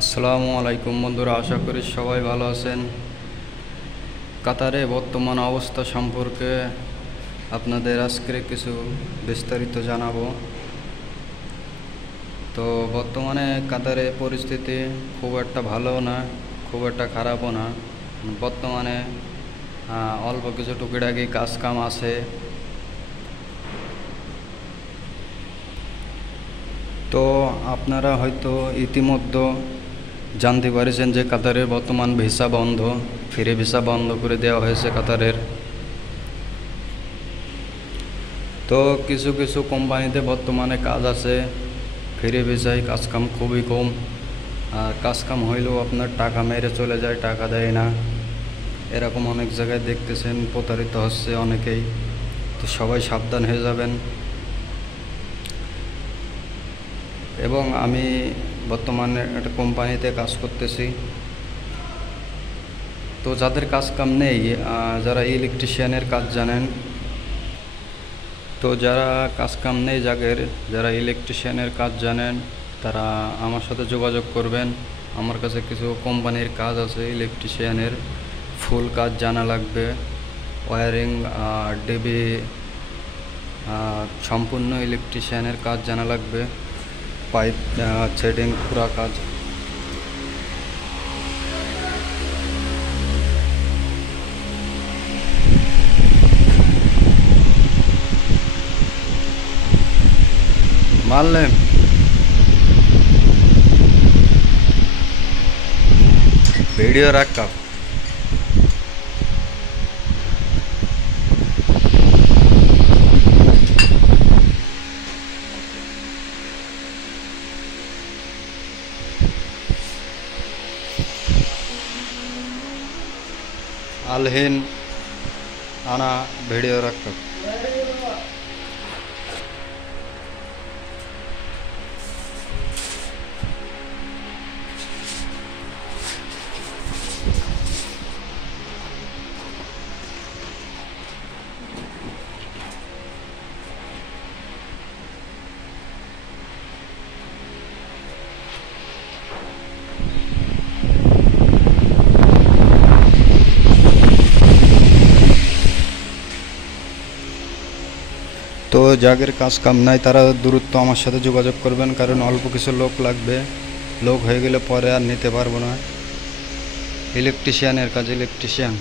আসসালামু আলাইকুম বন্ধুরা, আশা করি সবাই ভালো আছেন। কাতারে বর্তমান অবস্থা সম্পর্কে আপনাদের আজকে কিছু বিস্তারিত জানাবো। তো বর্তমানে কাতারে পরিস্থিতি খুব একটা ভালো না, খুব একটা খারাপও না। বর্তমানে অল্প কিছু টুকিটাকি কাজকাম আছে। তো আপনারা হয়তো ইতিমধ্যে জানতে পারেছেন যে কাতারের বর্তমান ভিসা বন্ধ, ফ্রি ভিসা বন্ধ করে দেওয়া হয়েছে কাতারের। তো কিছু কিছু কোম্পানিতে বর্তমানে কাজ আছে, ফ্রি ভিসায় কাজকাম খুবই কম, আর কাজকাম হইলেও আপনার টাকা মেরে চলে যায়, টাকা দেয় না। এরকম অনেক জায়গায় দেখতেছেন প্রতারিত হচ্ছে অনেকেই। তো সবাই সাবধান হয়ে যাবেন। এবং আমি বর্তমানে একটা কোম্পানিতে কাজ করতেছি। তো যাদের কাজ কাম নেই, যারা ইলেকট্রিশিয়ানের কাজ জানেন, তো যারা কাজ কাম নেই যারা ইলেকট্রিশিয়ানের কাজ জানেন, তারা আমার সাথে যোগাযোগ করবেন। আমার কাছে কিছু কোম্পানির কাজ আছে ইলেকট্রিশিয়ানের, ফুল কাজ জানা লাগবে, ওয়্যারিং, ডিবি, সম্পূর্ণ ইলেকট্রিশিয়ানের কাজ জানা লাগবে, পাইপ থ্রেডিং পুরা কাজ। मारले वीडियो रखा अलहीन आना वीडियो रखा। তো যাদের কাজ কাম নাই তারা দ্রুত আমার সাথে যোগাযোগ করবেন, কারণ অল্প কিছু লোক লাগবে। লোক হয়ে গেলে পরে আর নিতে পারবো না। ইলেকট্রিশিয়ানের কাজ, ইলেকট্রিশিয়ান।